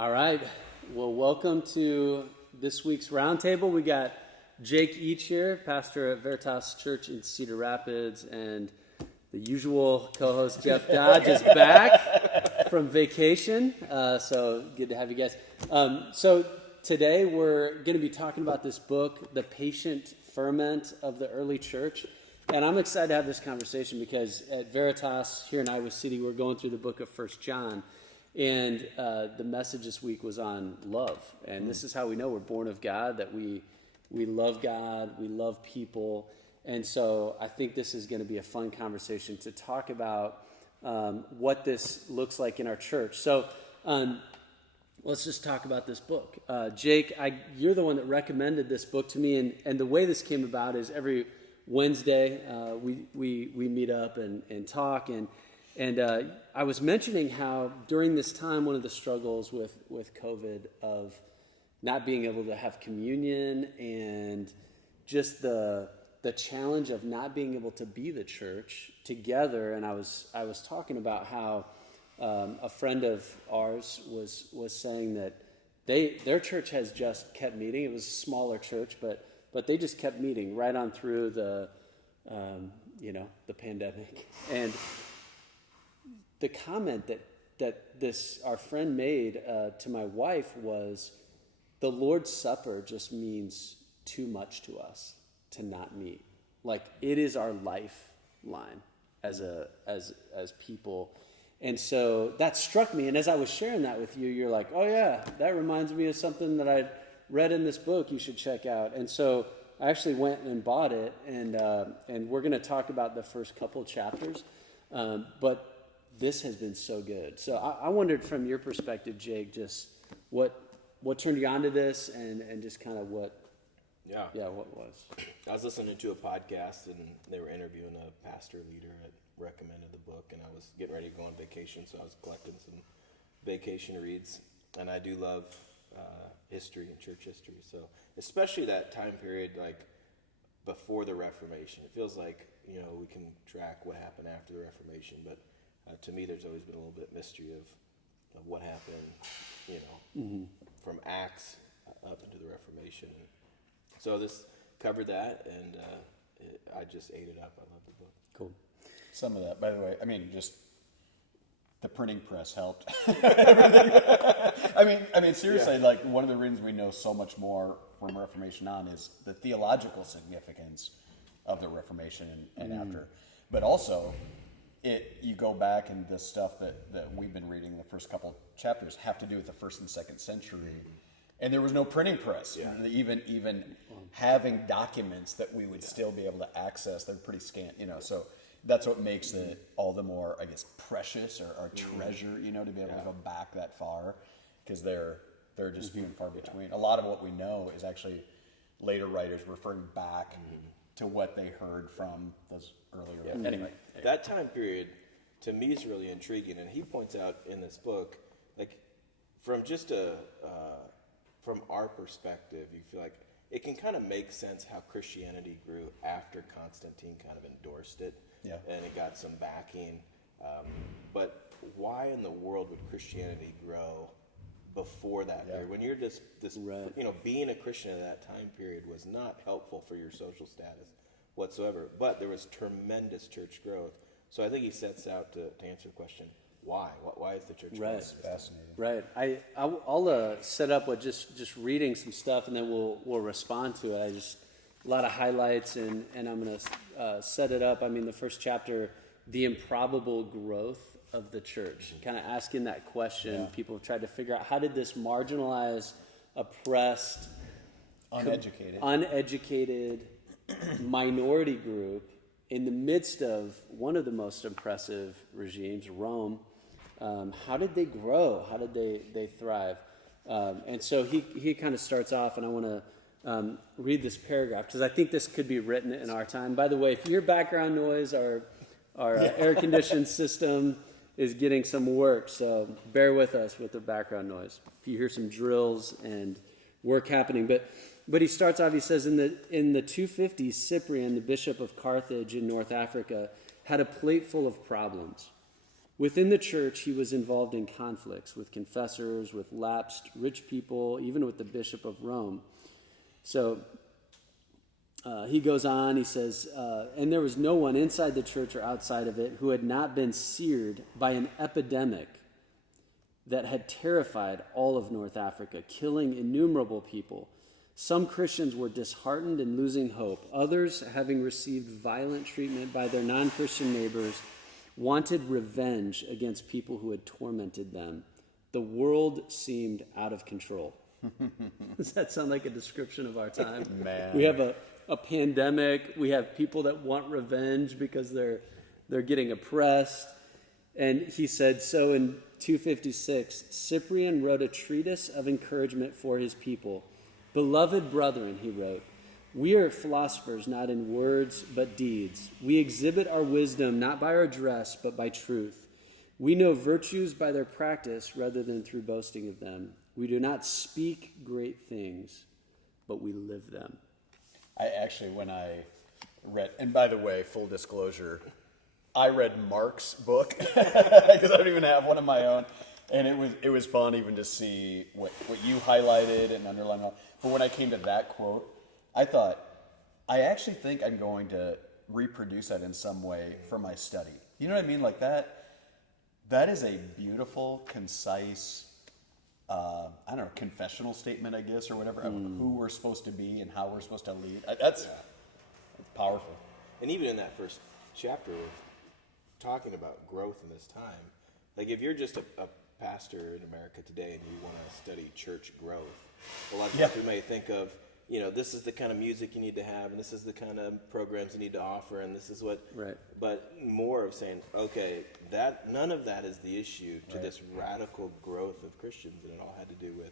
All right. Well, welcome to this week's roundtable. We got Jake Each here, pastor at Veritas Church in Cedar Rapids, and the usual co-host Jeff Dodge is back from vacation. So good to have you guys. So today we're going to be talking about this book, The Patient Ferment of the Early Church. And I'm excited to have this conversation because at Veritas here in Iowa City, we're going through the book of 1 John. And the message this week was on love. And this is how we know we're born of God, that we love God, we love people. And so I think this is going to be a fun conversation to talk about what this looks like in our church. So let's just talk about this book. Jake, you're the one that recommended this book to me. And the way this came about is every Wednesday we meet up and talk. And I was mentioning how during this time, one of the struggles with COVID of not being able to have communion and just the challenge of not being able to be the church together. And I was talking about how a friend of ours was saying that their church has just kept meeting. It was a smaller church, but they just kept meeting right on through the pandemic. And the comment that this our friend made to my wife was, the Lord's Supper just means too much to us to not meet. Like, it is our lifeline as people. And so that struck me. And as I was sharing that with you, you're like, oh yeah, that reminds me of something that I'd read in this book you should check out. And so I actually went and bought it, and we're going to talk about the first couple chapters. But this has been so good. So I wondered from your perspective, Jake, just what turned you on to this and just kind of what was. I was listening to a podcast and they were interviewing a pastor leader that recommended the book, and I was getting ready to go on vacation, so I was collecting some vacation reads. And I do love history and church history. So especially that time period, like before the Reformation. It feels like, we can track what happened after the Reformation, but to me, there's always been a little bit mystery of what happened, from Acts up into the Reformation. And so this covered that, and I just ate it up. I love the book. Cool. Some of that, by the way, just the printing press helped. Seriously, like one of the reasons we know so much more from Reformation on is the theological significance of the Reformation and after. But also, you go back and the stuff that we've been reading, the first couple chapters, have to do with the 1st and 2nd century. And there was no printing press. Yeah. Even having documents that we would still be able to access, they're pretty scant, So that's what makes it all the more, I guess, precious or treasure, to be able to go back that far, because they're just few and far between. A lot of what we know is actually later writers referring back to what they heard from those earlier. Yeah. Anyway, that time period to me is really intriguing, and he points out in this book, like from just from our perspective, you feel like it can kind of make sense how Christianity grew after Constantine kind of endorsed it, and it got some backing. But why in the world would Christianity grow before that period? When you're this right. Being a Christian at that time period was not helpful for your social status whatsoever. But there was tremendous church growth. So I think he sets out to answer the question, why? Why is the church growing? Right. Fascinating. Right. I'll set up with just reading some stuff, and then we'll respond to it. A lot of highlights, and I'm going to set it up. The first chapter, the improbable growth of the church, kind of asking that question. Yeah. People have tried to figure out, how did this marginalized, oppressed, uneducated minority group in the midst of one of the most oppressive regimes, Rome, how did they grow? How did they thrive? And so he kind of starts off, and I want to read this paragraph because I think this could be written in our time. By the way, if you hear background noise, our air-conditioned system is getting some work, so bear with us with the background noise. If you hear some drills and work happening, but he starts off. He says, in the 250s, Cyprian, the bishop of Carthage in North Africa, had a plate full of problems. Within the church, he was involved in conflicts with confessors, with lapsed rich people, even with the Bishop of Rome. So he goes on, he says, and there was no one inside the church or outside of it who had not been seared by an epidemic that had terrified all of North Africa, killing innumerable people. Some Christians were disheartened and losing hope. Others, having received violent treatment by their non-Christian neighbors, wanted revenge against people who had tormented them. The world seemed out of control. Does that sound like a description of our time? Man. We have a pandemic. We have people that want revenge because they're getting oppressed. And he said, so in 256, Cyprian wrote a treatise of encouragement for his people. Beloved brethren, he wrote, we are philosophers not in words but deeds. We exhibit our wisdom not by our dress but by truth. We know virtues by their practice rather than through boasting of them. We do not speak great things, but we live them. I actually, when I read, and by the way, full disclosure, I read Mark's book because I don't even have one of my own, and it was fun even to see what you highlighted and underlined. But when I came to that quote, I thought, I actually think I'm going to reproduce that in some way for my study. You know what I mean? Like that is a beautiful, concise, I don't know, confessional statement, I guess, or whatever, of who we're supposed to be and how we're supposed to lead. That's powerful. And even in that first chapter, talking about growth in this time, like if you're just a pastor in America today and you want to study church growth, a lot of times we may think of, this is the kind of music you need to have, and this is the kind of programs you need to offer, and this is what. Right. But more of saying, okay, none of that is the issue to this radical growth of Christians, and it all had to do with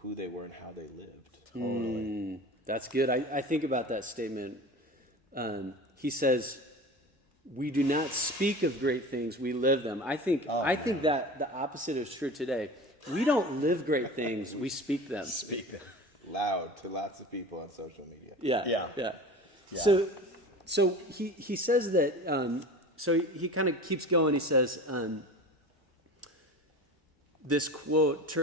who they were and how they lived. Totally. That's good. I think about that statement. He says, we do not speak of great things, we live them. I think that the opposite is true today. We don't live great things, we speak them. Speak them. Loud to lots of people on social media. Yeah. So he says that, so he kind of keeps going. He says, this quote,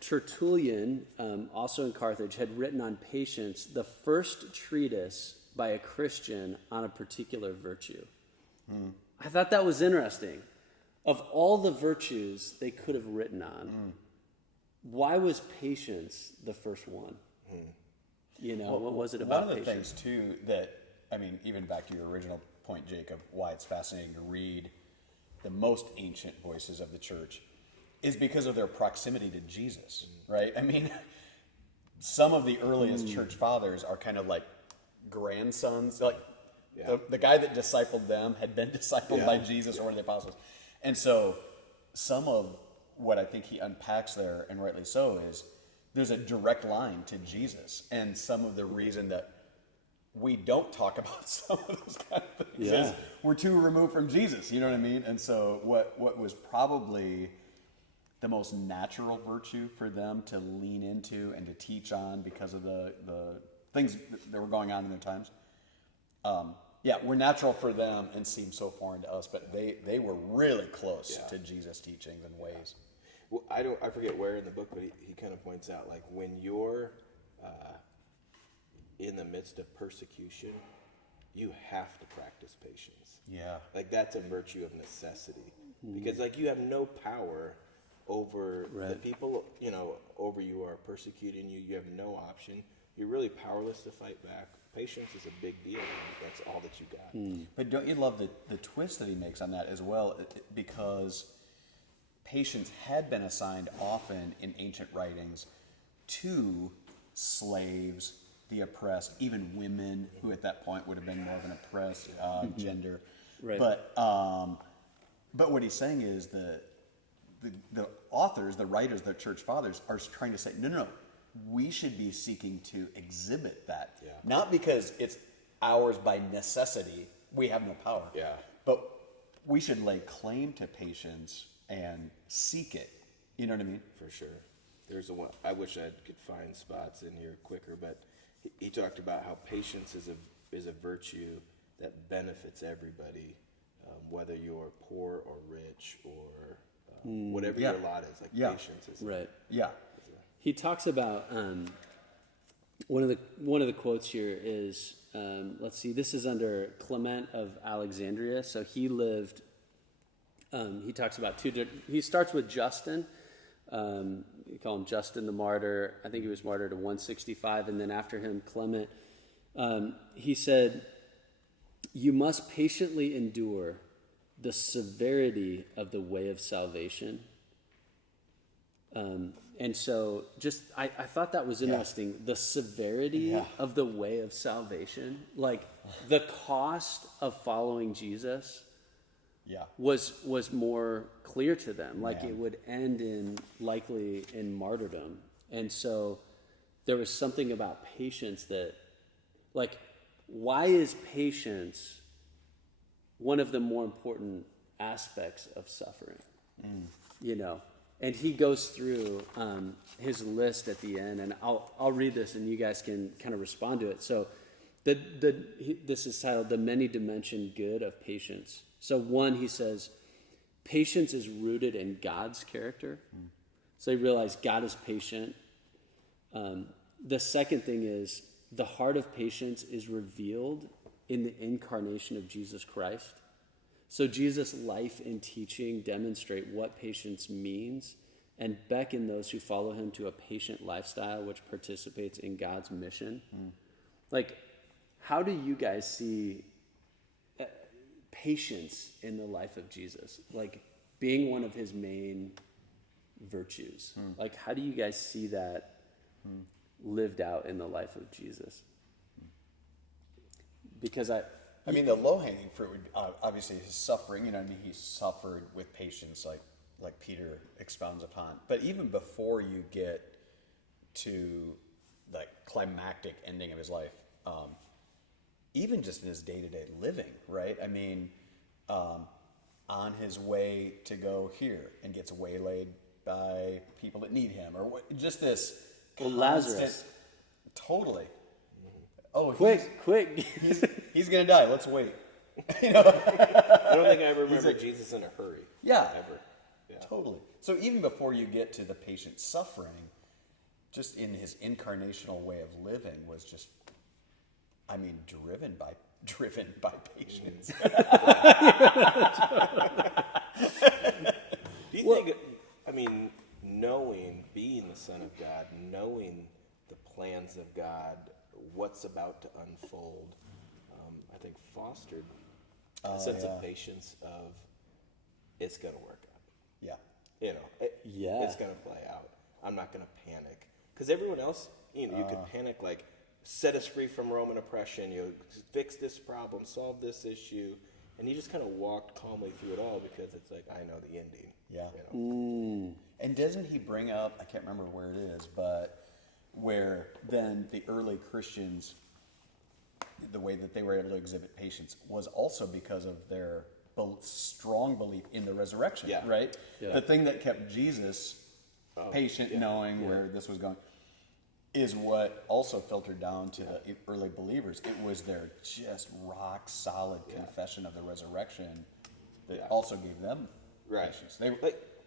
Tertullian, also in Carthage, had written on patience the first treatise by a Christian on a particular virtue. I thought that was interesting. Of all the virtues they could have written on, why was patience the first one? What was it about One of the patience? things, too, that, even back to your original point, Jacob, why it's fascinating to read the most ancient voices of the church is because of their proximity to Jesus, right? Some of the earliest church fathers are kind of like grandsons, like the guy that discipled them had been discipled by Jesus or one of the apostles. And so some of what I think he unpacks there, and rightly so, is there's a direct line to Jesus. And some of the reason that we don't talk about some of those kind of things is we're too removed from Jesus, you know what I mean? And so what was probably the most natural virtue for them to lean into and to teach on because of the things that were going on in their times, were natural for them and seem so foreign to us, but they were really close to Jesus' teachings and ways. Well, I forget where in the book, but he kind of points out, like, when you're in the midst of persecution, you have to practice patience. Yeah. Like, that's a virtue of necessity. Because, like, you have no power over the people, over you are persecuting you. You have no option. You're really powerless to fight back. Patience is a big deal. That's all that you got. But don't you love the twist that he makes on that as well? Because patience had been assigned often in ancient writings to slaves, the oppressed, even women, who at that point would have been more of an oppressed gender. Right. But what he's saying is the authors, the writers, the church fathers are trying to say, no, we should be seeking to exhibit that. Yeah. Not because it's ours by necessity, we have no power. Yeah. But we should lay claim to patience and seek it. You know what I mean? For sure. There's one. I wish I could find spots in here quicker, but he talked about how patience is a virtue that benefits everybody whether you're poor or rich or whatever Yeah. your lot is. Like Yeah. patience is Right. Yeah. He talks about one of the quotes here is let's see, this is under Clement of Alexandria. So he lived. He talks about he starts with Justin. You call him Justin the martyr. I think he was martyred in 165, and then after him Clement. He said, "You must patiently endure the severity of the way of salvation." And so I thought that was interesting. The severity of the way of salvation, like the cost of following Jesus was more clear to them. Like it would end likely in martyrdom. And so there was something about patience that, like, why is patience one of the more important aspects of suffering? You know? And he goes through his list at the end, and I'll read this, and you guys can kind of respond to it. So, this is titled "The Many-Dimensioned Good of Patience." So, one, he says, patience is rooted in God's character. So they realize God is patient. The second thing is the heart of patience is revealed in the incarnation of Jesus Christ. So Jesus' life and teaching demonstrate what patience means and beckon those who follow him to a patient lifestyle which participates in God's mission. Like, how do you guys see patience in the life of Jesus? Like, being one of his main virtues. Like, how do you guys see that lived out in the life of Jesus? Because I mean, the low-hanging fruit would obviously his suffering. You know, I mean, he suffered with patience, like Peter expounds upon. But even before you get to the climactic ending of his life, even just in his day-to-day living, right? I mean, on his way to go here and gets waylaid by people that need him, or just this Lazarus. Totally. Oh, quick. He's gonna die. Let's wait. I don't think I ever remember Jesus in a hurry. Yeah. Ever. Yeah. Totally. So even before you get to the patient suffering, just in his incarnational way of living was just, I mean, driven by patience. Do you think, I mean, being the Son of God, knowing the plans of God, what's about to unfold, I think fostered a sense of patience of it's going to work out. Yeah. You know, it's going to play out. I'm not going to panic. Because everyone else, you could panic like, set us free from Roman oppression, fix this problem, solve this issue. And he just kind of walked calmly through it all because it's like, I know the ending. Yeah. You know? And doesn't he bring up, I can't remember where it is, but where then the early Christians, the way that they were able to exhibit patience was also because of their strong belief in the resurrection, right? Yeah. The thing that kept Jesus patient, knowing where this was going, is what also filtered down to the early believers. It was their just rock solid confession of the resurrection that also gave them patience.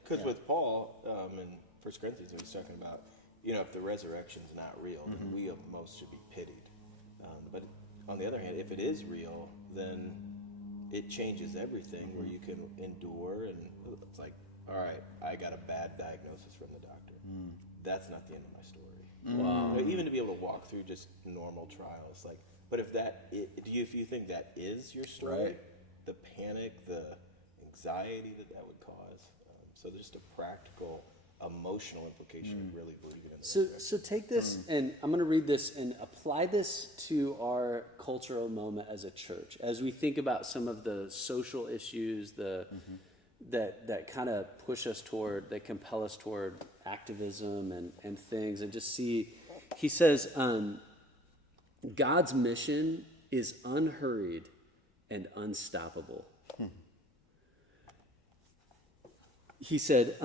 Because with Paul in 1 Corinthians, he was talking about, if the resurrection's not real, then we of most should be pitied. But on the other hand, if it is real, then it changes everything where you can endure, and it's like, all right, I got a bad diagnosis from the doctor. That's not the end of my story. Wow. Even to be able to walk through just normal trials, like, but if you think that is your story, the panic, the anxiety that would cause, so there's just a practical, emotional implication of really believing in the So take this, and I'm going to read this and apply this to our cultural moment as a church, as we think about some of the social issues, that kind of push us toward, that compel us toward activism and things, and just see. He says, God's mission is unhurried and unstoppable. He said,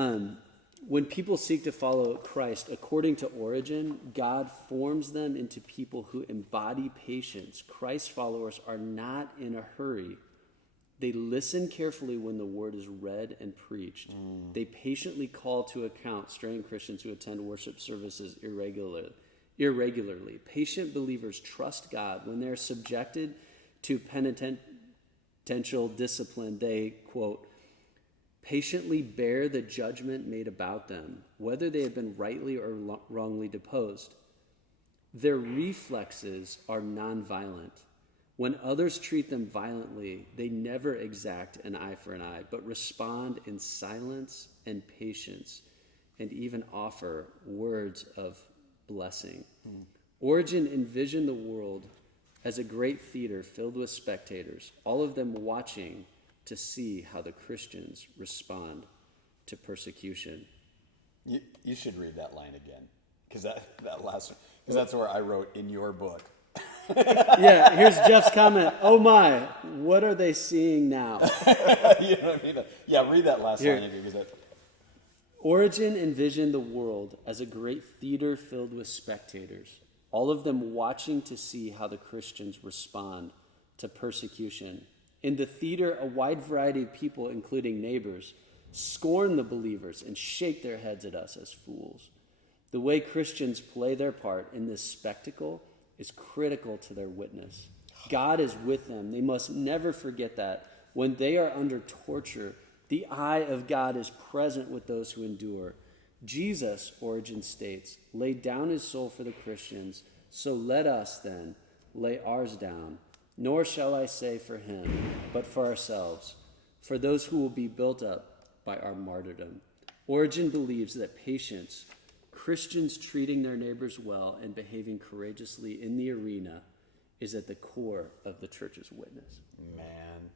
when people seek to follow Christ, according to Origen, God forms them into people who embody patience. Christ's followers are not in a hurry. They listen carefully when the word is read and preached. They patiently call to account straying Christians who attend worship services irregularly. Patient believers trust God when they're subjected to penitential discipline. They, quote, patiently bear the judgment made about them, whether they have been rightly or wrongly deposed. Their reflexes are nonviolent. When others treat them violently, they never exact an eye for an eye, but respond in silence and patience, and even offer words of blessing. Origen envisioned the world as a great theater filled with spectators, all of them watching to see how the Christians respond to persecution. You should read that line again, because that last one, because that's where I wrote in your book. Yeah, here's Jeff's comment. Oh my, what are they seeing now? You know what I mean? Yeah, read that last line again, because that. Origen envisioned the world as a great theater filled with spectators, all of them watching to see how the Christians respond to persecution. In the theater, a wide variety of people, including neighbors, scorn the believers and shake their heads at us as fools. The way Christians play their part in this spectacle is critical to their witness. God is with them. They must never forget that. When they are under torture, the eye of God is present with those who endure. Jesus, Origen states, laid down his soul for the Christians, so let us then lay ours down. Nor shall I say for him, but for ourselves, for those who will be built up by our martyrdom. Origen believes that patience, Christians treating their neighbors well and behaving courageously in the arena, is at the core of the church's witness. Man,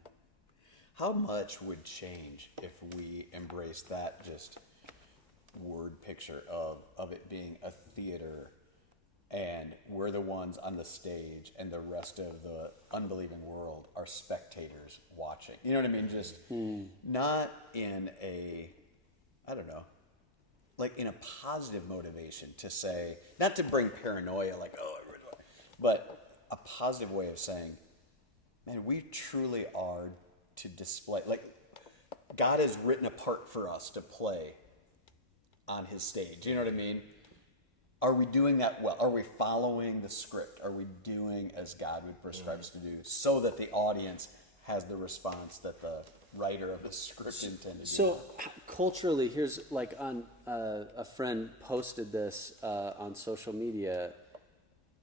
how much would change if we embraced that just word picture of it being a theater, and we're the ones on the stage and the rest of the unbelieving world are spectators watching. You know what I mean? Just not in a, I don't know, like in a positive motivation to say, not to bring paranoia, like, oh, but a positive way of saying, man, we truly are to display, like, God has written a part for us to play on his stage. You know what I mean? Are we doing that well? Are we following the script? Are we doing as God would prescribe us to do, so that the audience has the response that the writer of the script intended? So culturally, here's like on a friend posted this on social media.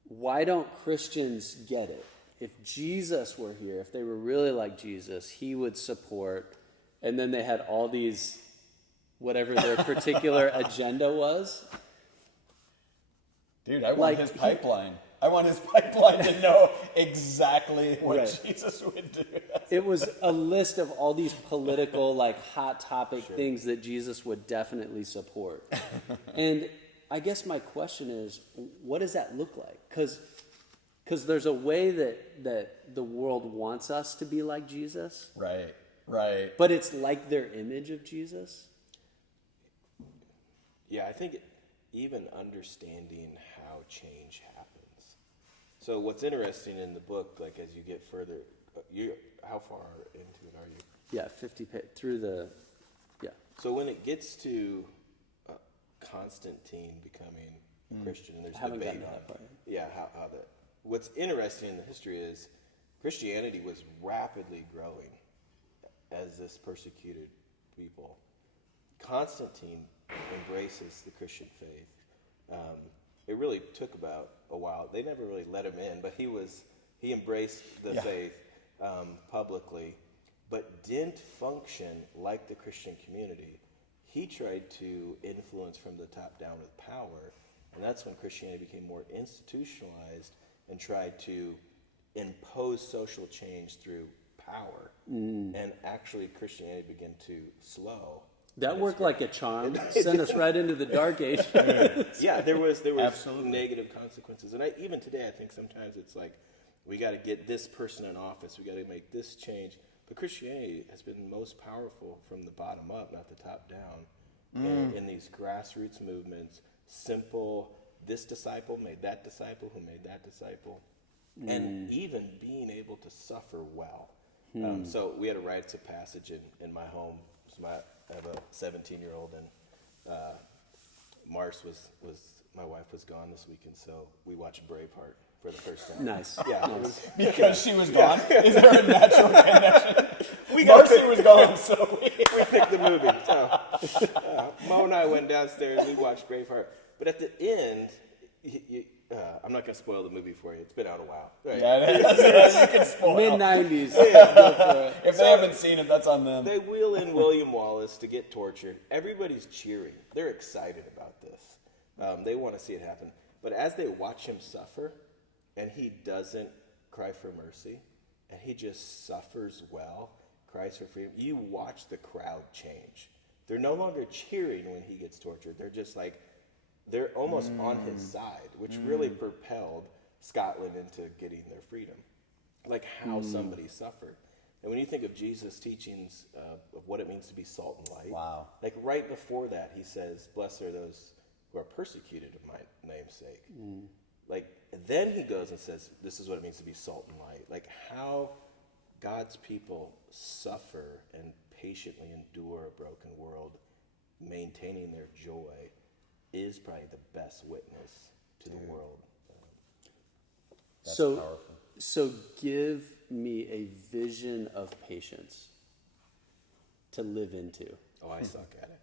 Why don't Christians get it? If Jesus were here, if they were really like Jesus, he would support. And then they had all these, whatever their particular agenda was. Dude, I want his pipeline. I want his pipeline to know exactly what Right. Jesus would do. It was a list of all these political, like, hot topic things that Jesus would definitely support. And I guess my question is, what does that look like? Because there's a way that the world wants us to be like Jesus. Right, right. But it's like their image of Jesus. Yeah, I think even understanding how change happens. So what's interesting in the book, like as you get further, how far into it are you? Yeah, 50 through the, yeah. So when it gets to Constantine becoming a Christian, and there's Haven't debate gotten to on that part. yeah, how that. What's interesting in the history is Christianity was rapidly growing as this persecuted people. Constantine embraces the Christian faith. It really took about a while. They never really let him in, but he embraced the faith publicly, but didn't function like the Christian community. He tried to influence from the top down with power, and that's when Christianity became more institutionalized and tried to impose social change through power. And actually Christianity began to slow. That worked like a charm. Sent us right into the dark age. Yeah, there was Absolutely. negative consequences, and even today I think sometimes it's like we got to get this person in office, we got to make this change. But Christianity has been most powerful from the bottom up, not the top down, in these grassroots movements. Simple. This disciple made that disciple, who made that disciple, and even being able to suffer well. So we had a rites of passage in my home. So I have a 17-year-old, and Mars was my wife was gone this weekend, so we watched Braveheart for the first time. Nice. Yeah. Because she was gone? Is there a natural connection? Marcy was gone, so we picked the movie. So Mo and I went downstairs. We watched Braveheart. But at the end, I'm not going to spoil the movie for you. It's been out a while. Right? Yeah, you can spoil. Mid-90s. If they haven't seen it, that's on them. They wheel in William Wallace to get tortured. Everybody's cheering. They're excited about this. They want to see it happen. But as they watch him suffer, and he doesn't cry for mercy, and he just suffers well, cries for freedom, you watch the crowd change. They're no longer cheering when he gets tortured. They're just like, they're almost on his side, which really propelled Scotland into getting their freedom. Like how somebody suffered. And when you think of Jesus' teachings of what it means to be salt and light, Wow. like right before that, he says, blessed are those who are persecuted of my name's sake. Like, and then he goes and says, this is what it means to be salt and light. Like how God's people suffer and patiently endure a broken world, maintaining their joy, is probably the best witness to the world. That's So, powerful. so give me a vision of patience to live into. Oh, I suck at it.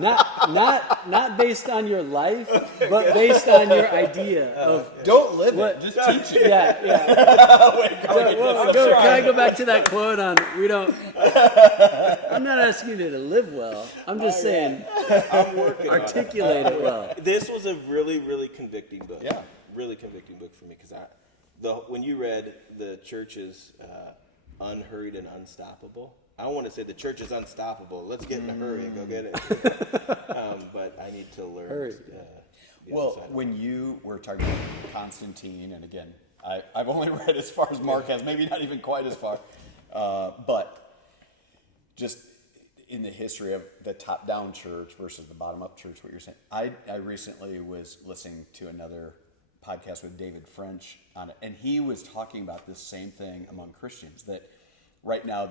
Not based on your life, but based on your idea of Don't live what. it. Just teach it. Yeah, yeah. Can I go back to that quote on we don't? I'm not asking you to live well. I'm just saying I'm working articulate it well. This was a really, really convicting book. Yeah. Really convicting book for me because when you read the church's Unhurried and Unstoppable, I don't want to say the church is unstoppable. Let's get in a hurry and go get it. But I need to learn. Hurry. Well, when you were talking about Constantine, and again, I've only read as far as Mark has, maybe not even quite as far, but just in the history of the top-down church versus the bottom-up church, what you're saying, I recently was listening to another podcast with David French on it, and he was talking about this same thing among Christians, that right now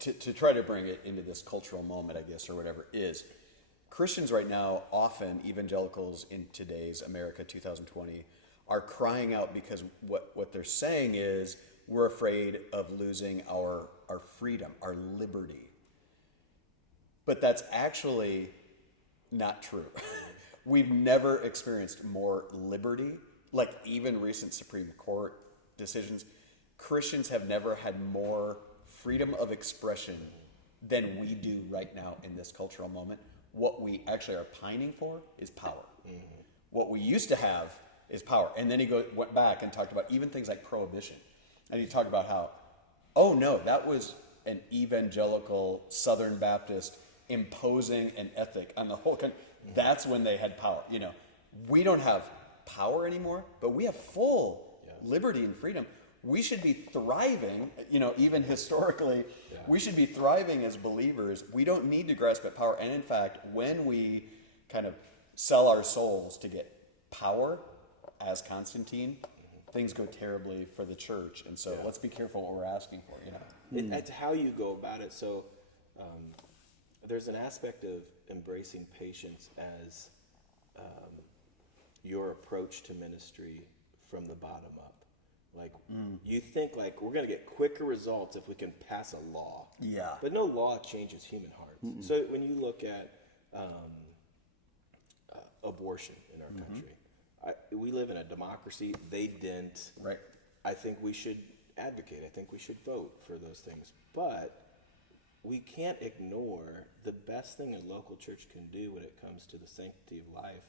to try to bring it into this cultural moment, I guess, or whatever, is Christians right now, often evangelicals in today's America 2020, are crying out because what they're saying is we're afraid of losing our freedom, our liberty. But that's actually not true. We've never experienced more liberty, like even recent Supreme Court decisions. Christians have never had more freedom of expression than we do right now in this cultural moment. What we actually are pining for is power. What we used to have is power. And then he went back and talked about even things like prohibition. And he talked about how, oh no, that was an evangelical Southern Baptist imposing an ethic on the whole country. That's when they had power. We don't have power anymore, but we have full liberty and freedom. We should be thriving, even historically, we should be thriving as believers. We don't need to grasp at power. And in fact, when we kind of sell our souls to get power, as Constantine, things go terribly for the church. And so let's be careful what we're asking for, It's how you go about it. So there's an aspect of embracing patience as your approach to ministry from the bottom up. Like, you think, like, we're going to get quicker results if we can pass a law. Yeah. But no law changes human hearts. So when you look at abortion in our country, we live in a democracy. They didn't. Right. I think we should advocate. I think we should vote for those things. But we can't ignore the best thing a local church can do when it comes to the sanctity of life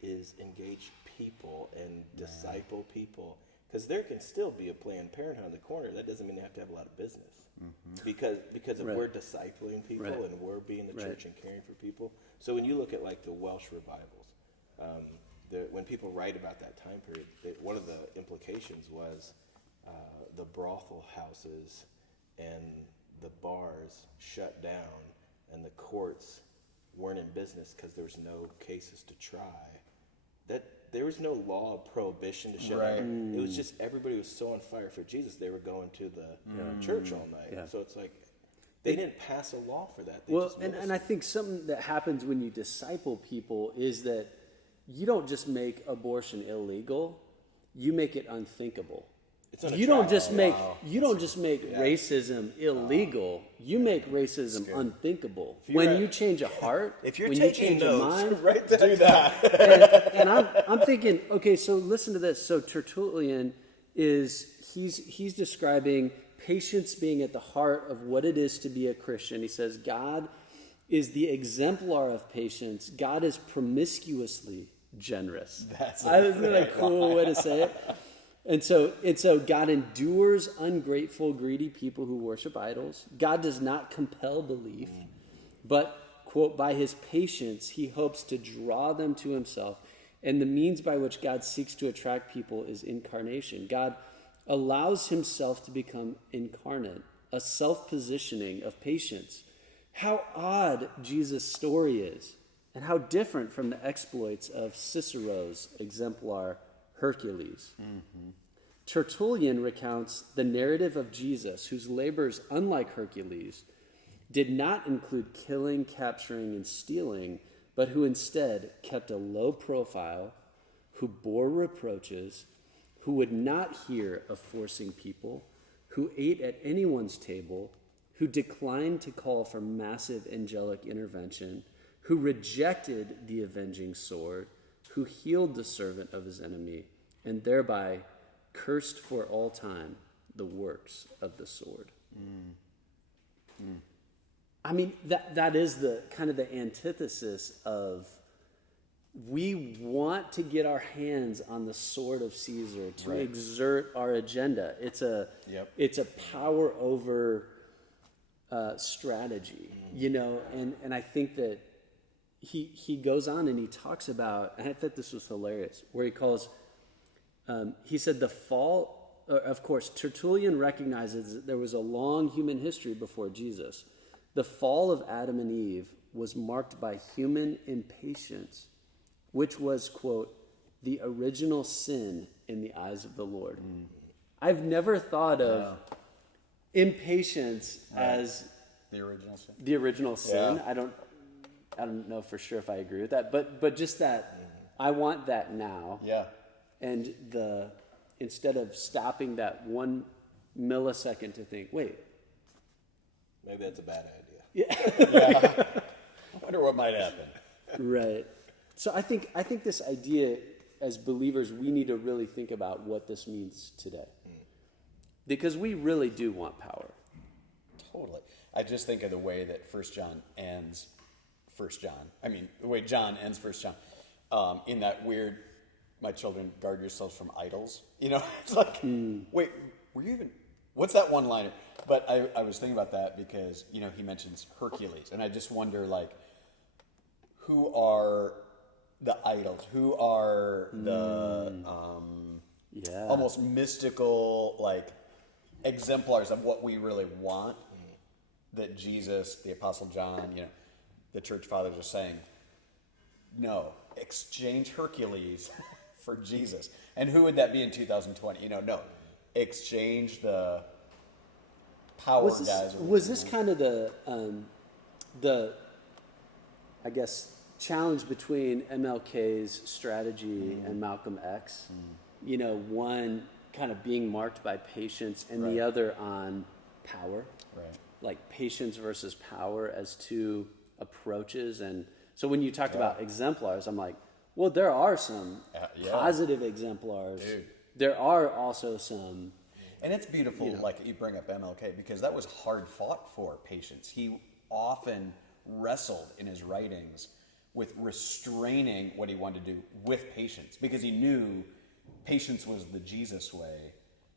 is engage people and disciple people. Because there can still be a Planned Parenthood on the corner. That doesn't mean they have to have a lot of business. Because if we're discipling people and we're being the church and caring for people. So when you look at like the Welsh revivals, when people write about that time period, one of the implications was the brothel houses and the bars shut down and the courts weren't in business because there was no cases to try that there was no law of prohibition to shut Right. down. It was just everybody was so on fire for Jesus, they were going to the church all night. Yeah. So it's like they didn't pass a law for that. They Well, just and I think something that happens when you disciple people is that you don't just make abortion illegal, you make it unthinkable. It's You don't just make Yeah. racism illegal. You make racism unthinkable. you're When at- you change a heart, If you're when you taking change a notes, mind, write that down. and I'm thinking, okay, so listen to this. So Tertullian he's describing patience being at the heart of what it is to be a Christian. He says God is the exemplar of patience. God is promiscuously generous. Isn't that a cool way to say it? And so God endures ungrateful, greedy people who worship idols. God does not compel belief, but, quote, by his patience, he hopes to draw them to himself. And the means by which God seeks to attract people is incarnation. God allows himself to become incarnate, a self-positioning of patience. How odd Jesus' story is, and how different from the exploits of Cicero's exemplar Hercules. Tertullian recounts the narrative of Jesus, whose labors, unlike Hercules, did not include killing, capturing, and stealing, but who instead kept a low profile, who bore reproaches, who would not hear of forcing people, who ate at anyone's table, who declined to call for massive angelic intervention, who rejected the avenging sword, who healed the servant of his enemy, and thereby cursed for all time the works of the sword. I mean, that is the kind of the antithesis of we want to get our hands on the sword of Caesar to exert our agenda. It's a power over strategy, and I think that he goes on and he talks about, and I thought this was hilarious, where he calls, he said the fall, of course, Tertullian recognizes that there was a long human history before Jesus. The fall of Adam and Eve was marked by human impatience, which was, quote, the original sin in the eyes of the Lord. I've never thought of impatience as The original sin. the original sin. Yeah. I don't know for sure if I agree with that, but just that I want that now. Yeah. And instead of stopping that 1 millisecond to think, wait, Maybe that's a bad idea. I wonder what might happen. right. So I think this idea, as believers, we need to really think about what this means today, because we really do want power. Totally. I just think of the way that 1 John ends 1 John. I mean, the way John ends 1 John. In that weird, my children, guard yourselves from idols. It's like, wait, were you even, what's that one-liner? But I was thinking about that because, he mentions Hercules. And I just wonder, who are the idols? Who are the almost mystical, exemplars of what we really want that Jesus, the Apostle John, the church fathers are saying, no, exchange Hercules for Jesus. And who would that be in 2020? No, exchange the power guys. Was this kind of the I guess challenge between MLK's strategy and Malcolm X? One kind of being marked by patience and the other on power. Right. Like patience versus power as two approaches. And so when you talked about exemplars, I'm like, well, there are some positive exemplars. Dude. There are also some. And it's beautiful, like you bring up MLK, because that was hard fought for patience. He often wrestled in his writings with restraining what he wanted to do with patience, because he knew patience was the Jesus way.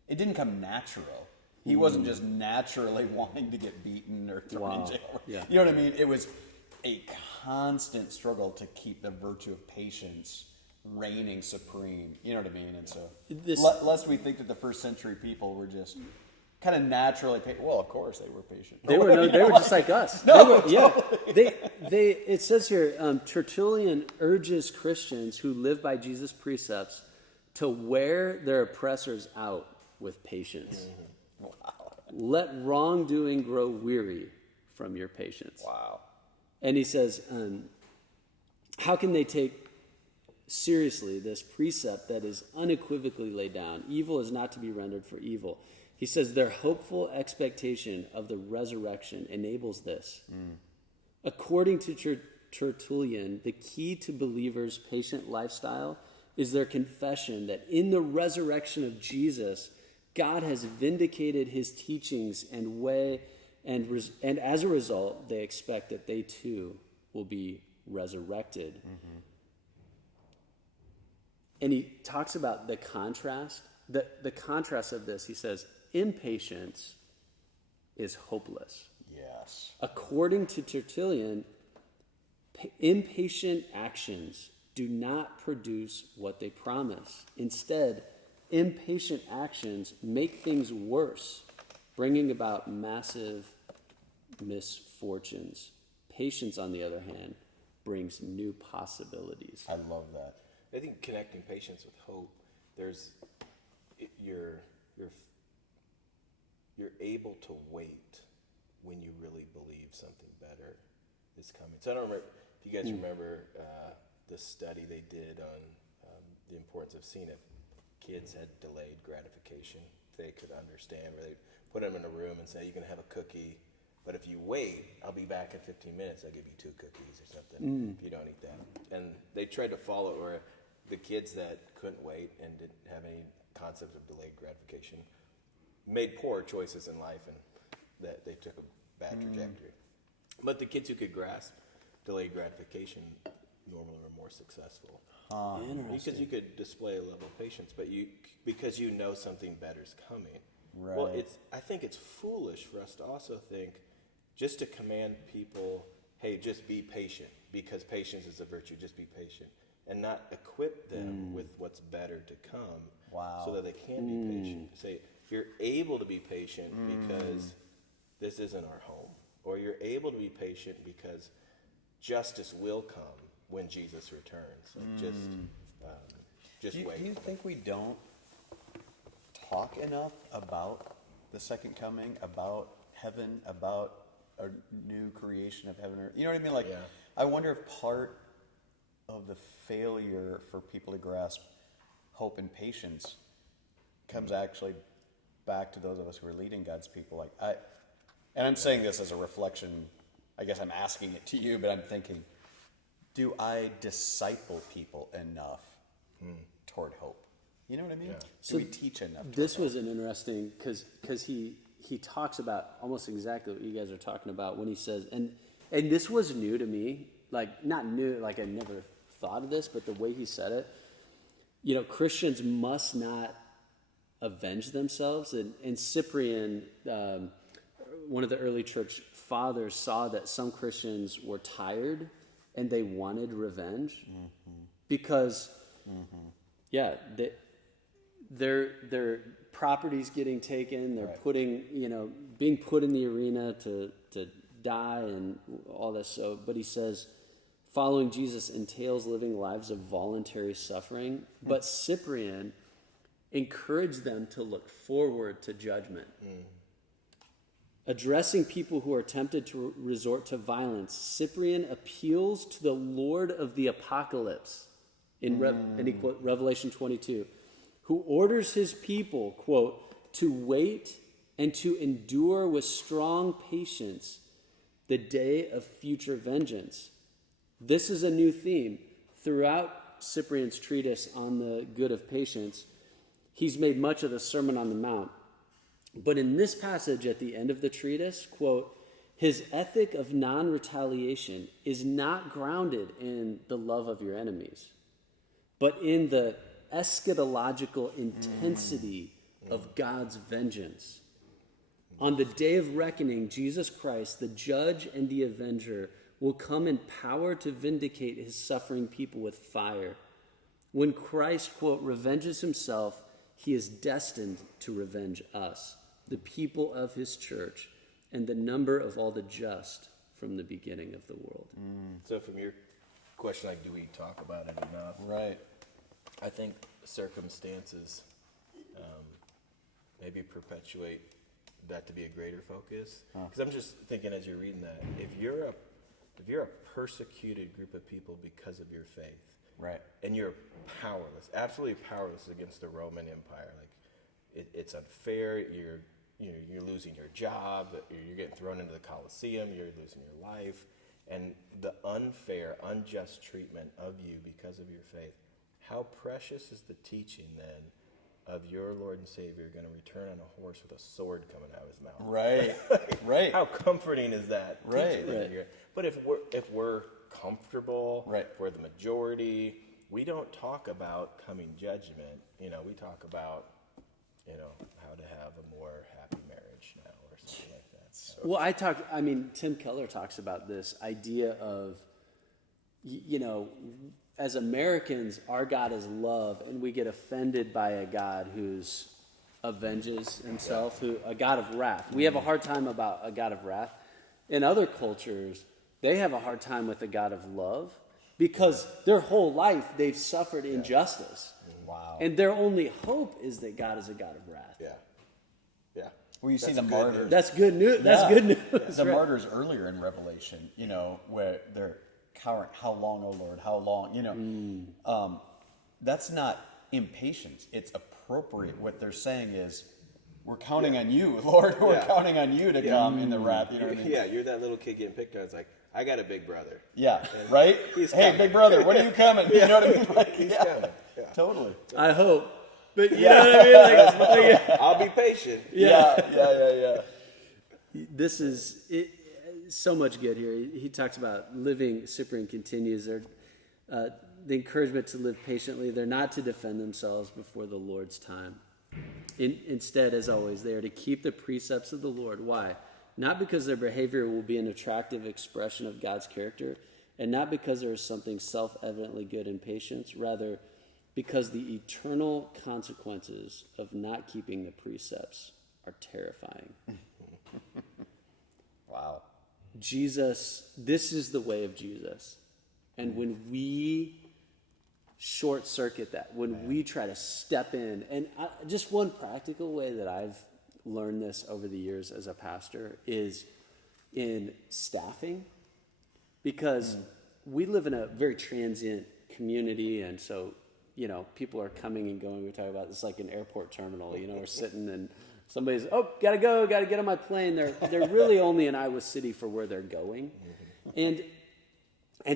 It didn't come natural. He wasn't just naturally wanting to get beaten or thrown in jail. Yeah. You know what I mean? It was a constant struggle to keep the virtue of patience reigning supreme. You know what I mean? And so, lest we think that the first century people were just kind of naturally patient. Well, of course they were patient. They were just like us. No, It says here, Tertullian urges Christians who live by Jesus' precepts to wear their oppressors out with patience. Wow. Let wrongdoing grow weary from your patience. Wow. And he says, how can they take seriously this precept that is unequivocally laid down? Evil is not to be rendered for evil. He says their hopeful expectation of the resurrection enables this. According to Tertullian, the key to believers' patient lifestyle is their confession that in the resurrection of Jesus, God has vindicated his teachings and way, and as a result, they expect that they too will be resurrected. Mm-hmm. And he talks about the contrast. The contrast of this, he says, impatience is hopeless. Yes. According to Tertullian, impatient actions do not produce what they promise. Instead, impatient actions make things worse, bringing about massive misfortunes. Patience, on the other hand, brings new possibilities. I love that. I think connecting patience with hope, you're able to wait when you really believe something better is coming. So I don't remember if you guys remember the study they did on the importance of seeing if kids had delayed gratification. They could understand, where they put them in a room and say, "You can have a cookie, but if you wait, I'll be back in 15 minutes. I'll give you 2 cookies or something if you don't eat that." And they tried to follow it where the kids that couldn't wait and didn't have any concept of delayed gratification made poor choices in life, and that they took a bad trajectory. But the kids who could grasp delayed gratification normally were more successful. Because you could display a level of patience, but because you know something better's coming. Right. Well, I think it's foolish for us to also think just to command people, hey, just be patient, because patience is a virtue, just be patient, and not equip them with what's better to come. Wow. So that they can be patient. Say, you're able to be patient because this isn't our home. Or you're able to be patient because justice will come when Jesus returns. Like just wait. Do you think we don't talk enough about the second coming, about heaven, about a new creation of heaven? You know what I mean? Like, Yeah. I wonder if part of the failure for people to grasp hope and patience comes actually back to those of us who are leading God's people. And I'm saying this as a reflection. I guess I'm asking it to you, but I'm thinking, do I disciple people enough toward hope? You know what I mean? Yeah. Do we teach enough? This was an interesting, because he talks about almost exactly what you guys are talking about when he says, and this was new to me, like not new, like I never thought of this, but the way he said it, Christians must not avenge themselves. And Cyprian, one of the early church fathers, saw that some Christians were tired and they wanted revenge because, their property's getting taken. They're putting, being put in the arena to die and all this. So, but he says, following Jesus entails living lives of voluntary suffering. But Cyprian encouraged them to look forward to judgment. Addressing people who are tempted to resort to violence, Cyprian appeals to the Lord of the Apocalypse and he quote Revelation 22, who orders his people, quote, to wait and to endure with strong patience the day of future vengeance. This is a new theme. Throughout Cyprian's treatise on the good of patience, he's made much of the Sermon on the Mount. But in this passage at the end of the treatise, quote, his ethic of non-retaliation is not grounded in the love of your enemies, but in the eschatological intensity of God's vengeance. On the day of reckoning, Jesus Christ, the judge and the avenger, will come in power to vindicate his suffering people with fire. When Christ, quote, revenges himself, he is destined to revenge us. the people of his church, and the number of all the just from the beginning of the world. So from your question, like, do we talk about it enough? Right. I think circumstances maybe perpetuate that to be a greater focus. Because I'm just thinking as you're reading that, if you're a persecuted group of people because of your faith, Right. and you're powerless, absolutely powerless against the Roman Empire, like it's unfair. You're losing your job. You're getting thrown into the Colosseum. You're losing your life, and the unfair, unjust treatment of you because of your faith. How precious is the teaching then of your Lord and Savior going to return on a horse with a sword coming out of his mouth? Right. Right. How comforting is that? Right. teaching that you're- But if we're comfortable, Right. we're the majority, we don't talk about coming judgment. We talk about how to have a more happy marriage now or something like that. So, Well, Tim Keller talks about this idea of, as Americans, our God is love, and we get offended by a God who's avenges himself, a God of wrath. We have a hard time about a God of wrath. In other cultures, they have a hard time with a God of love because their whole life they've suffered injustice. Wow. And their only hope is that God is a God of wrath. yeah. Well, you see That's the good martyrs. news. That's good news. That's Yeah. good news. The right? martyrs earlier in Revelation, where they're cowering, how long, O Lord, how long, that's not impatience. It's appropriate. What they're saying is, we're counting on you, Lord. We're Yeah. counting on you to come in the wrath. You know what I mean? Yeah, you're that little kid getting picked on. It's like, I got a big brother. Yeah, right? He's Hey, coming. big brother, when are you coming? You know what I mean? Like, He's yeah, coming. Yeah. totally. I hope. But you know what I mean? I'll be patient. Yeah. This is so much good here. He talks about living, Cyprian continues, the encouragement to live patiently. They're not to defend themselves before the Lord's time. Instead, as always, they are to keep the precepts of the Lord. Why? Not because their behavior will be an attractive expression of God's character, and not because there is something self-evidently good in patience, rather because the eternal consequences of not keeping the precepts are terrifying. Wow. Jesus, this is the way of Jesus. And when we short circuit that, when we try to step in, and just one practical way that I've learned this over the years as a pastor is in staffing, because we live in a very transient community, and so people are coming and going. We talk about this like an airport terminal. We're sitting and somebody's gotta go, gotta get on my plane. They're really only in Iowa City for where they're going, and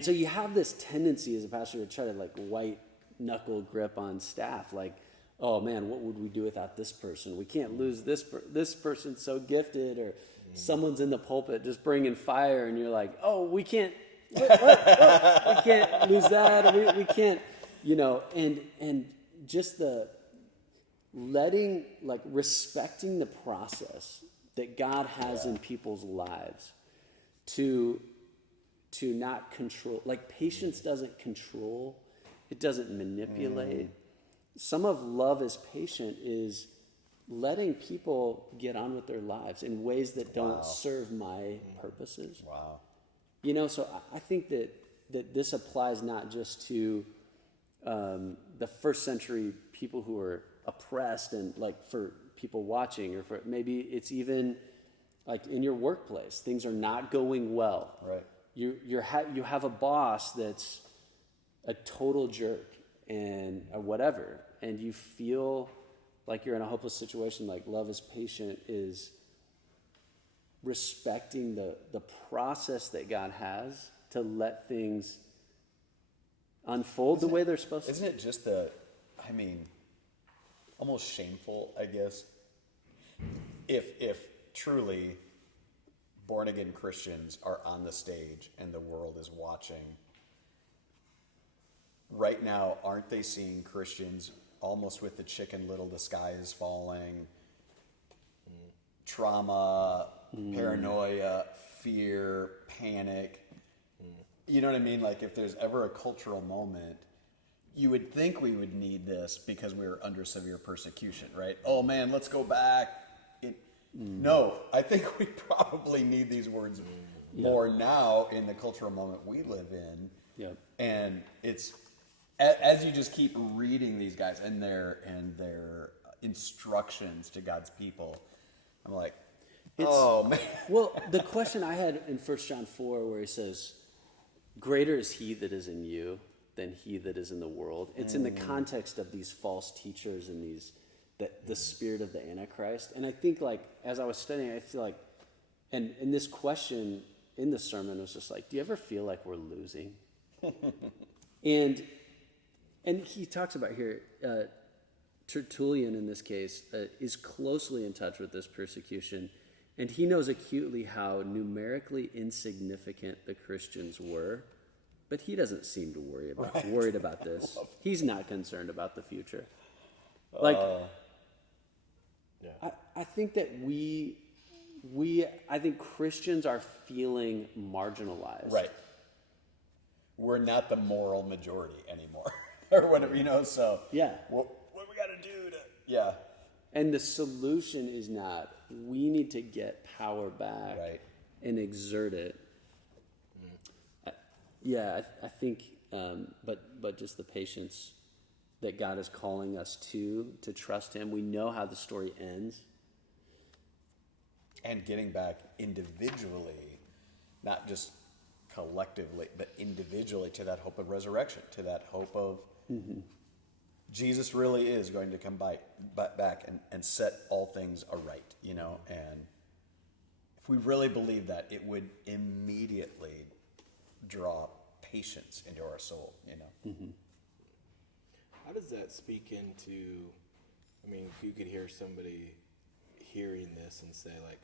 so you have this tendency as a pastor to try to like white knuckle grip on staff, like, oh man, what would we do without this person? We can't lose this person's so gifted, or someone's in the pulpit just bringing fire, and you're like, oh, we can't we can't lose that, or we can't, and just the respecting the process that God has in people's lives to not control. Like, patience doesn't control, it doesn't manipulate. Some of love as patient is letting people get on with their lives in ways that don't serve my purposes. Wow. So I think that this applies not just to the first century people who were oppressed, and like for people watching, or for maybe it's even like in your workplace, things are not going well. Right. You have a boss that's a total jerk or whatever, and you feel like you're in a hopeless situation. Like, love is patient is respecting the process that God has to let things unfold the way they're supposed to. Isn't it just almost shameful, I guess, if truly born-again Christians are on the stage and the world is watching? Right now, aren't they seeing Christians almost with the Chicken Little, the sky is falling, trauma, paranoia, fear, panic? You know what I mean? Like, if there's ever a cultural moment, you would think we would need this because we were under severe persecution, right? Oh man, let's go back. No, I think we probably need these words more now in the cultural moment we live in. Yep. And it's as you just keep reading these guys and their instructions to God's people, I'm like, oh man. Well, the question I had in 1 John 4, where he says, "Greater is he that is in you than he that is in the world." It's in the context of these false teachers and the spirit of the Antichrist. And I think, like, as I was studying, I feel like, and this question in the sermon was just like, do you ever feel like we're losing? And he talks about here, Tertullian in this case is closely in touch with this persecution, and he knows acutely how numerically insignificant the Christians were, but he doesn't seem to worried about this. He's not concerned about the future. Like, I think that I think Christians are feeling marginalized. Right. We're not the moral majority anymore, or whatever, so. Yeah. What we got to do to. Yeah. And the solution is not, we need to get power back and exert it. I think, but just the patience that God is calling us to trust him. We know how the story ends. And getting back individually, not just collectively, but individually to that hope of resurrection, to that hope of Jesus really is going to come back and set all things aright, and if we really believe that, it would immediately draw patience into our soul, How does that speak into, you could hear somebody hearing this and say, like,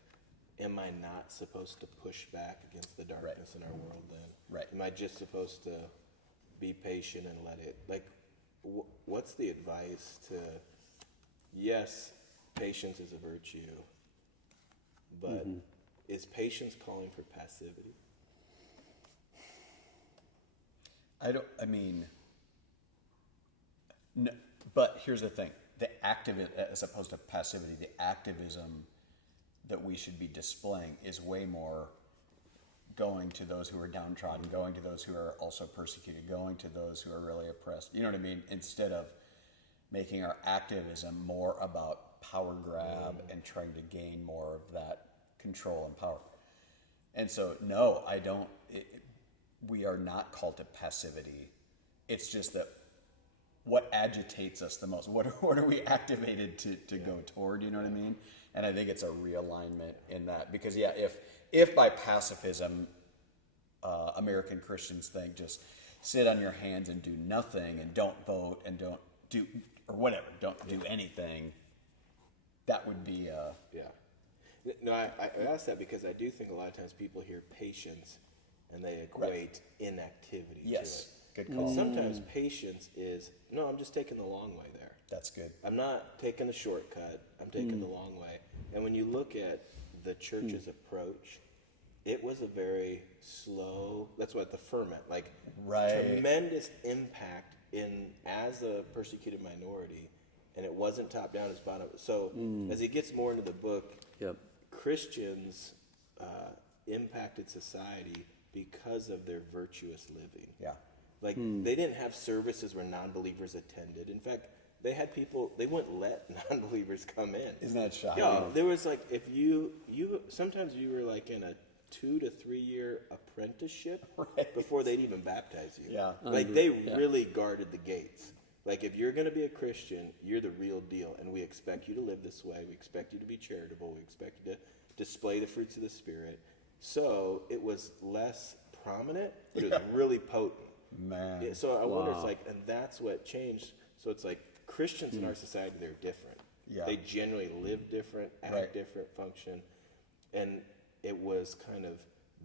am I not supposed to push back against the darkness in our world then? Right. Am I just supposed to be patient and let it, like, what's the advice to, yes, patience is a virtue, but is patience calling for passivity? No, but here's the thing. The as opposed to passivity, the activism that we should be displaying is way more going to those who are downtrodden, going to those who are also persecuted, going to those who are really oppressed. You know what I mean? Instead of making our activism more about power grab and trying to gain more of that control and power. And so, no, I don't. We are not called to passivity. It's just that what agitates us the most? What are we activated to go toward? You know what I mean? And I think it's a realignment in that, because if by pacifism American Christians think just sit on your hands and do nothing and don't vote and don't do or whatever, don't do anything, that would be No, I ask that because I do think a lot of times people hear patience and they equate inactivity to it. Good call. But sometimes patience is, no, I'm just taking the long way there. That's good. I'm not taking the shortcut. I'm taking the long way. And when you look at the church's approach, it was a very slow, that's what the ferment, like tremendous impact as a persecuted minority, and it wasn't top down, it's bottom. So as he gets more into the book, Christians impacted society because of their virtuous living. Yeah. Like they didn't have services where non-believers attended. In fact, they had people, they wouldn't let non-believers come in. Isn't that shocking? Yeah, there was like, if you sometimes you were like in a 2 to 3 year apprenticeship before they'd even baptize you. Yeah. Like they really guarded the gates. Like if you're going to be a Christian, you're the real deal, and we expect you to live this way. We expect you to be charitable. We expect you to display the fruits of the Spirit. So it was less prominent, but it was really potent. Man. Yeah, so I wonder, it's like, and that's what changed. So it's like Christians in our society, they're different. Yeah. They generally live different, act different, function. And it was kind of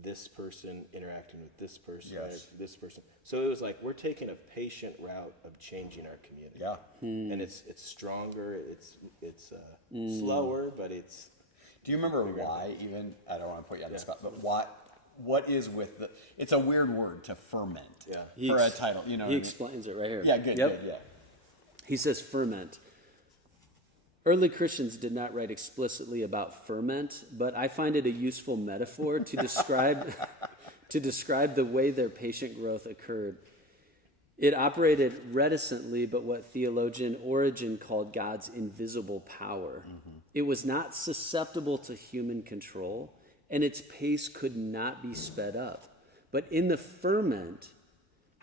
this person interacting with this person, this person. So it was like, we're taking a patient route of changing our community. Yeah. And it's stronger, it's slower, but it's... Do you remember why even, I don't want to put you on the spot, but what is with the, it's a weird word to ferment for a title, you know. He explains it right here. Yeah, good, yeah. He says ferment. early Christians did not write explicitly about ferment, but I find it a useful metaphor to describe the way their patient growth occurred. It operated reticently, but what theologian Origen called God's invisible power. Mm-hmm. It was not susceptible to human control, and its pace could not be sped up. But in the ferment,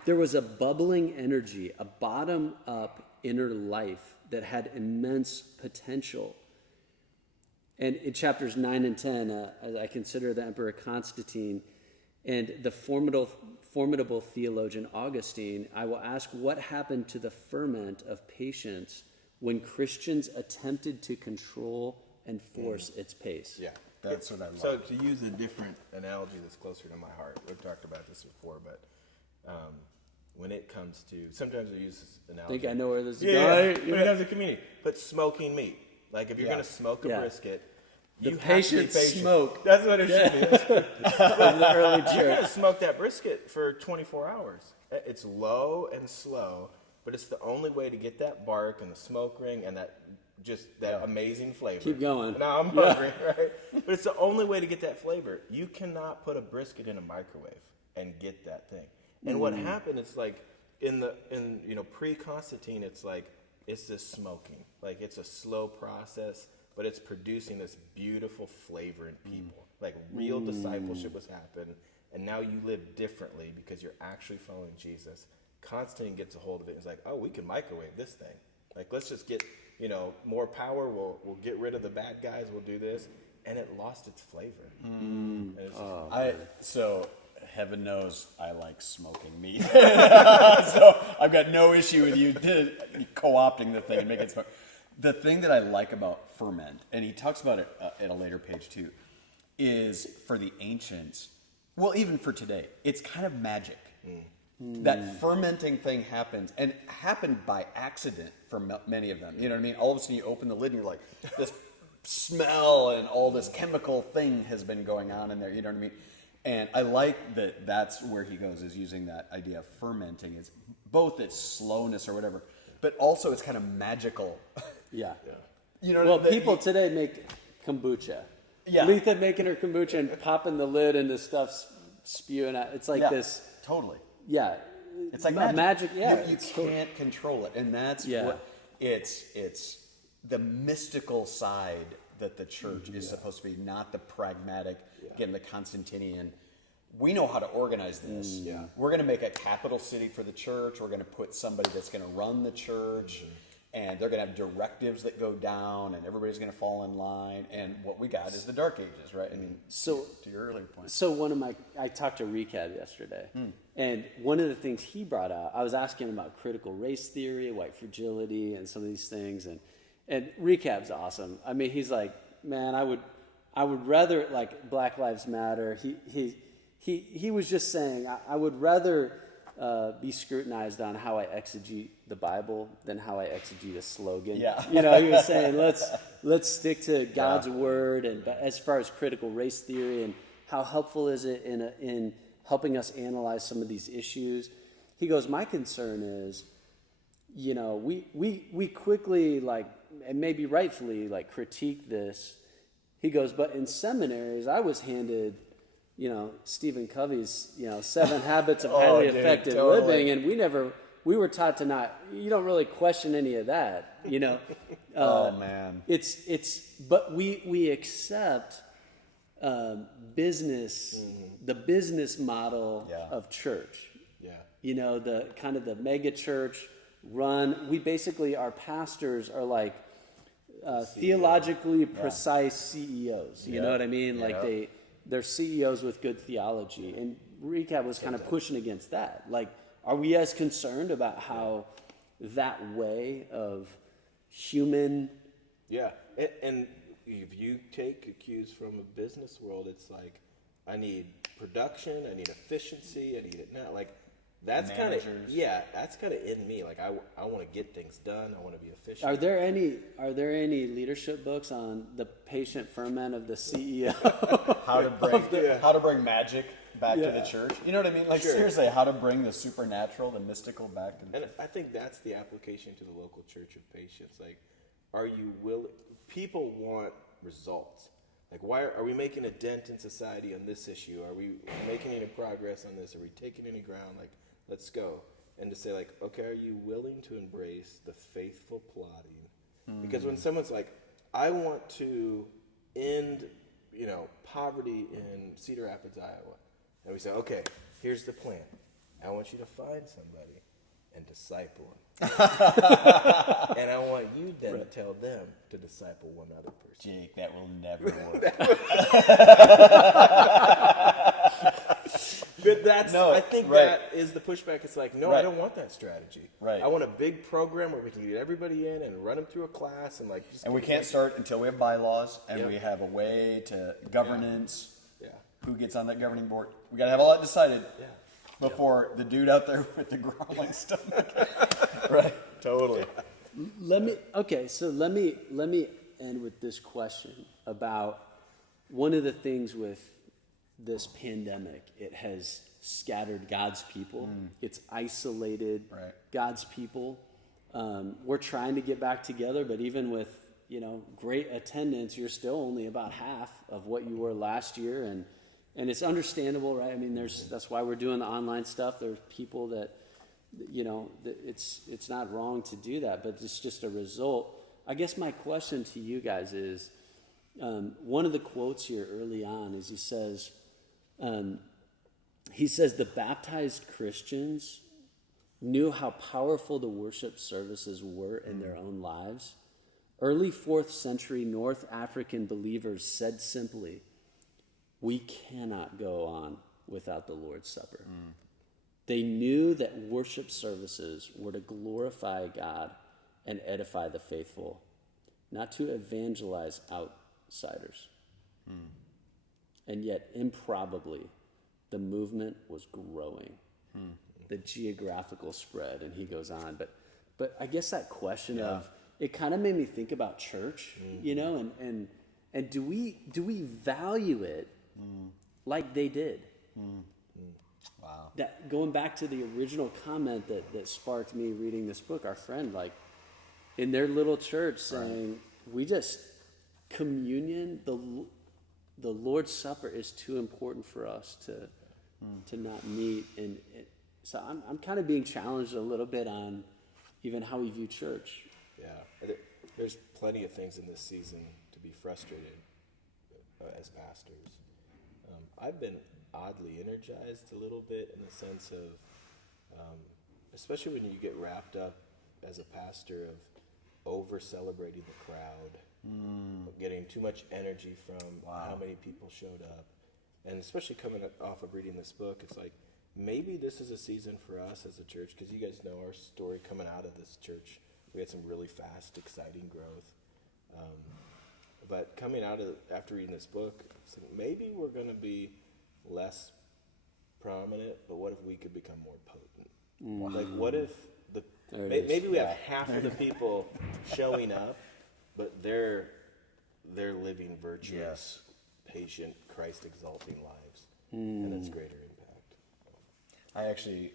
there was a bubbling energy, a bottom-up inner life that had immense potential. And in chapters 9 and 10, I consider the Emperor Constantine and the formidable theologian Augustine, I will ask what happened to the ferment of patience when Christians attempted to control and force its pace. Yeah. That's what I love. So to use a different analogy that's closer to my heart, we've talked about this before, but when it comes to, sometimes I use this I analogy. think I know where this is Yeah, going. when it comes to community, but smoking meat. Like if you're Yeah. going to smoke a Yeah. brisket, The you have to be patient patient. smoke. That's what it should be. Of the early You're going to church. smoke that brisket for 24 hours. It's low and slow, but it's the only way to get that bark and the smoke ring and that amazing flavor. Keep going. Now I'm hungry, right? But it's the only way to get that flavor. You cannot put a brisket in a microwave and get that thing. And what happened is like in pre-Constantine, it's like it's this smoking. Like it's a slow process, but it's producing this beautiful flavor in people. Like real discipleship was happening, and now you live differently because you're actually following Jesus. Constantine gets a hold of it and is like, oh, we can microwave this thing. Like let's just get more power. We'll get rid of the bad guys. We'll do this, and it lost its flavor. And it's So heaven knows I like smoking meat. So I've got no issue with you co-opting the thing and making it smoke. The thing that I like about ferment, and he talks about it at a later page too, is for the ancients, well, even for today, it's kind of magic. That fermenting thing happens, and happened by accident for many of them. You know what I mean? All of a sudden you open the lid and you're like, this smell and all this chemical thing has been going on in there. You know what I mean? And I like that that's where he goes, is using that idea of fermenting. It's both its slowness or whatever, but also it's kind of magical. Yeah. You know, Well, people today make kombucha. Yeah. Letha making her kombucha and popping the lid and the stuff spewing out. It's like this. Totally. Yeah. It's like magic. Yeah. You can't control it, and that's what it's the mystical side that the church is supposed to be, not the pragmatic. Again, the Constantinian. We know how to organize this. We're going to make a capital city for the church. We're going to put somebody that's going to run the church, and they're going to have directives that go down, and everybody's going to fall in line. And what we got is the Dark Ages, right? I mean, So to your earlier point. So I talked to Recab yesterday, and one of the things he brought out, I was asking him about critical race theory, white fragility, and some of these things, and Recab's awesome. I mean, he's like, man, I would rather, like, Black Lives Matter. He was just saying, I would rather be scrutinized on how I exegete the Bible than how I exegete a slogan. Yeah. He was saying, let's stick to God's word. And as far as critical race theory and how helpful is it in helping us analyze some of these issues, he goes, my concern is, we quickly, like, and maybe rightfully, like, critique this. He goes, but in seminaries, I was handed, Stephen Covey's, 7 Habits of Highly Effective Living, and we were taught to not, you don't really question any of that, Oh man. But we accept business, the business model of church. Yeah. The kind of the mega church run. We basically, our pastors are like theologically precise CEOs. You know what I mean? Like they're CEOs with good theology. And Recap was kind of pushing against that. Like, are we as concerned about how that way of human? Yeah, and if you take cues from a business world, it's like, I need production, I need efficiency, I need it now. Like, that's kind of in me. Like, I want to get things done. I want to be efficient. Are there any leadership books on the patient ferment of the CEO? How to bring magic back to the church. You know what I mean? Like, seriously, how to bring the supernatural, the mystical back to the And I think that's the application to the local church of patience. Like, are you willing? People want results. Like, why are we making a dent in society on this issue? Are we making any progress on this? Are we taking any ground? Like, let's go. And to say, like, okay, are you willing to embrace the faithful plotting? Because when someone's like, I want to end, poverty in Cedar Rapids, Iowa. And we say, okay, here's the plan. I want you to find somebody and disciple them. And I want you then to tell them to disciple one other person. Jake, that will never work. But I think that is the pushback. It's like, no, I don't want that strategy. Right. I want a big program where we can get everybody in and run them through a class and like. And we can't start until we have bylaws and we have a way to governance. Yeah. Who gets on that governing board? We got to have all that decided. Yeah. Before the dude out there with the growling stomach. Right. Totally. Let me end with this question about one of the things with this pandemic. It has scattered God's people. It's isolated God's people. We're trying to get back together, but even with great attendance, you're still only about half of what you were last year, and it's understandable, right? I mean, that's why we're doing the online stuff. There's people that it's not wrong to do that, but it's just a result. I guess my question to you guys is, one of the quotes here early on is he says the baptized Christians knew how powerful the worship services were in their own lives. Early 4th century North African believers said simply, we cannot go on without the Lord's Supper. They knew that worship services were to glorify God and edify the faithful, not to evangelize outsiders. And yet, improbably, the movement was growing. The geographical spread, and he goes on. But I guess that question of, it kind of made me think about church, and do we value it like they did? Wow. That going back to the original comment that sparked me reading this book, our friend, like in their little church saying, we just, communion, the Lord's Supper is too important for us to not meet. And so I'm kind of being challenged a little bit on even how we view church. Yeah, there's plenty of things in this season to be frustrated as pastors. I've been oddly energized a little bit in the sense of, especially when you get wrapped up as a pastor of over celebrating the crowd, getting too much energy from how many people showed up, and especially coming off of reading this book, it's like maybe this is a season for us as a church, because you guys know our story coming out of this church. We had some really fast, exciting growth. But coming out of after reading this book, it's like maybe we're going to be less prominent, but what if we could become more potent? Like, what if maybe we have half of the people showing up, but they're living virtuous, patient, Christ-exalting lives, and it's greater impact. I actually,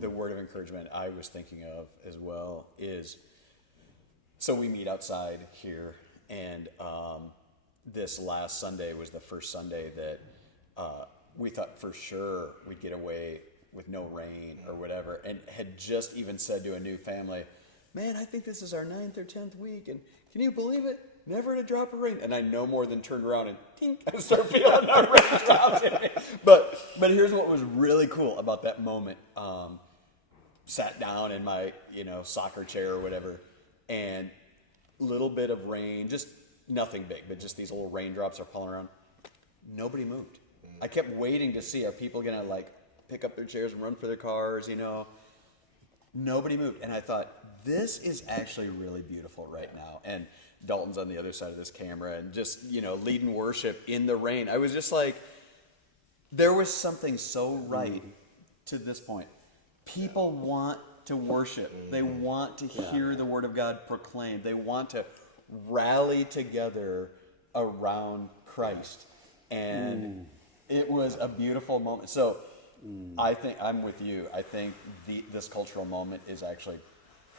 the word of encouragement I was thinking of as well is, so we meet outside here, and this last Sunday was the first Sunday that we thought for sure we'd get away with no rain or whatever, and had just even said to a new family, man, I think this is our 9th or 10th week, and can you believe it? Never a drop of rain. And I no more than turned around and tink, I start feeling the raindrops in me. But here's what was really cool about that moment. Sat down in my soccer chair or whatever, and little bit of rain, just nothing big, but just these little raindrops are falling around. Nobody moved. I kept waiting to see, are people gonna pick up their chairs and run for their cars? Nobody moved, and I thought, this is actually really beautiful right now. And Dalton's on the other side of this camera, and just leading worship in the rain. I was just like, there was something so right to this point. People want to worship. They want to hear the word of God proclaimed. They want to rally together around Christ. And it was a beautiful moment. So I think I'm with you. I think this cultural moment is actually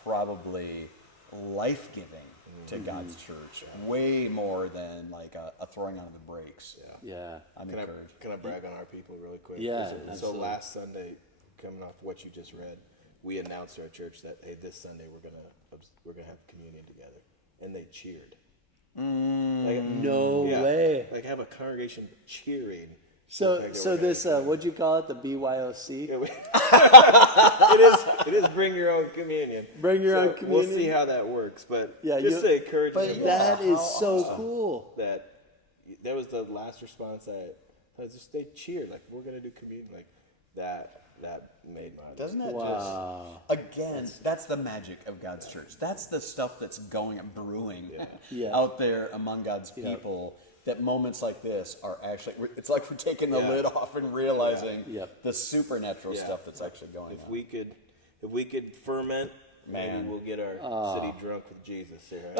probably life-giving to God's church, way more than like a throwing on the brakes. Yeah. I'm encouraged. Can I brag on our people really quick? Yeah, So absolutely. last Sunday, coming off what you just read, we announced to our church that, hey, this Sunday we're gonna have communion together, and they cheered. No Yeah, way. like have a congregation cheering. So the fact that so we're this gonna- what'd you call it? The BYOC? Yeah, it is bring your own communion. Bring your So own communion. We'll see how that works, but Yeah, just to encourage but them That is how so awesome. cool. that was the last response they cheered, like we're gonna do communion, like that made my Doesn't that Wow. just, again, that's the magic of God's church. That's the stuff that's going and brewing Yeah. out there among God's people. That moments like this are actually, it's like we're taking the Yeah. lid off and realizing Yep. the supernatural Yeah. stuff that's actually going If on. we could ferment, maybe Man. we'll get our city drunk with Jesus here.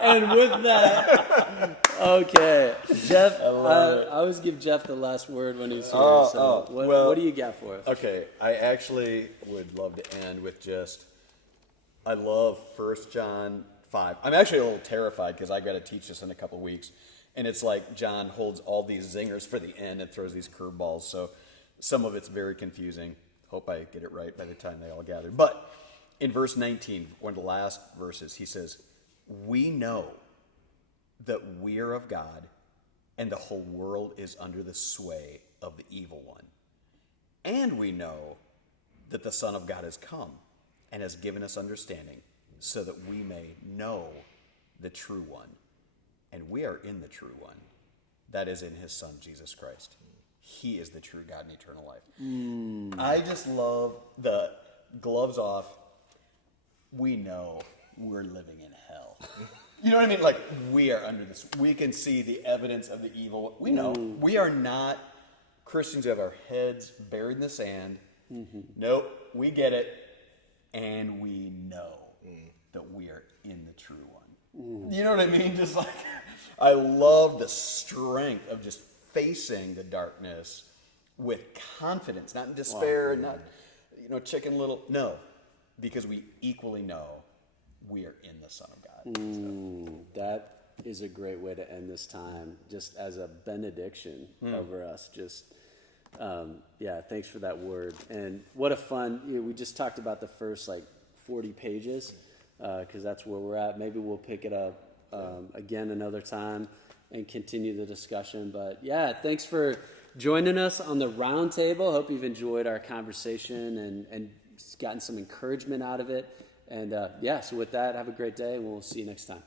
And with that, okay, Jeff, I love it. always give Jeff the last word when he's here. Oh, so oh, what, well- what do you got for us? Okay, I actually would love to end with just, I love 1 John 5. I'm actually a little terrified because I got to teach this in a couple of weeks. And it's like John holds all these zingers for the end and throws these curveballs. So some of it's very confusing. Hope I get it right by the time they all gather. But in verse 19, one of the last verses, he says, "We know that we are of God, and the whole world is under the sway of the evil one. And we know that the Son of God has come and has given us understanding so that we may know the true one. And we are in the true one. That is in his Son, Jesus Christ. He is the true God and eternal life." I just love the gloves off. We know we're living in hell. You know what I mean? Like, we are under this. We can see the evidence of the evil. We know. We are not Christians who have our heads buried in the sand. Nope. We get it. And we know that we are in the true one. You know what I mean? Just like, I love the strength of just facing the darkness with confidence, not in despair, not, chicken little. No, because we equally know we are in the Son of God. That is a great way to end this time, just as a benediction over us. Just, thanks for that word. And what a fun, we just talked about the first 40 pages, because that's where we're at. Maybe we'll pick it up again another time and continue the discussion. But yeah, thanks for joining us on the round table. Hope you've enjoyed our conversation and gotten some encouragement out of it. And so with that, have a great day, and we'll see you next time.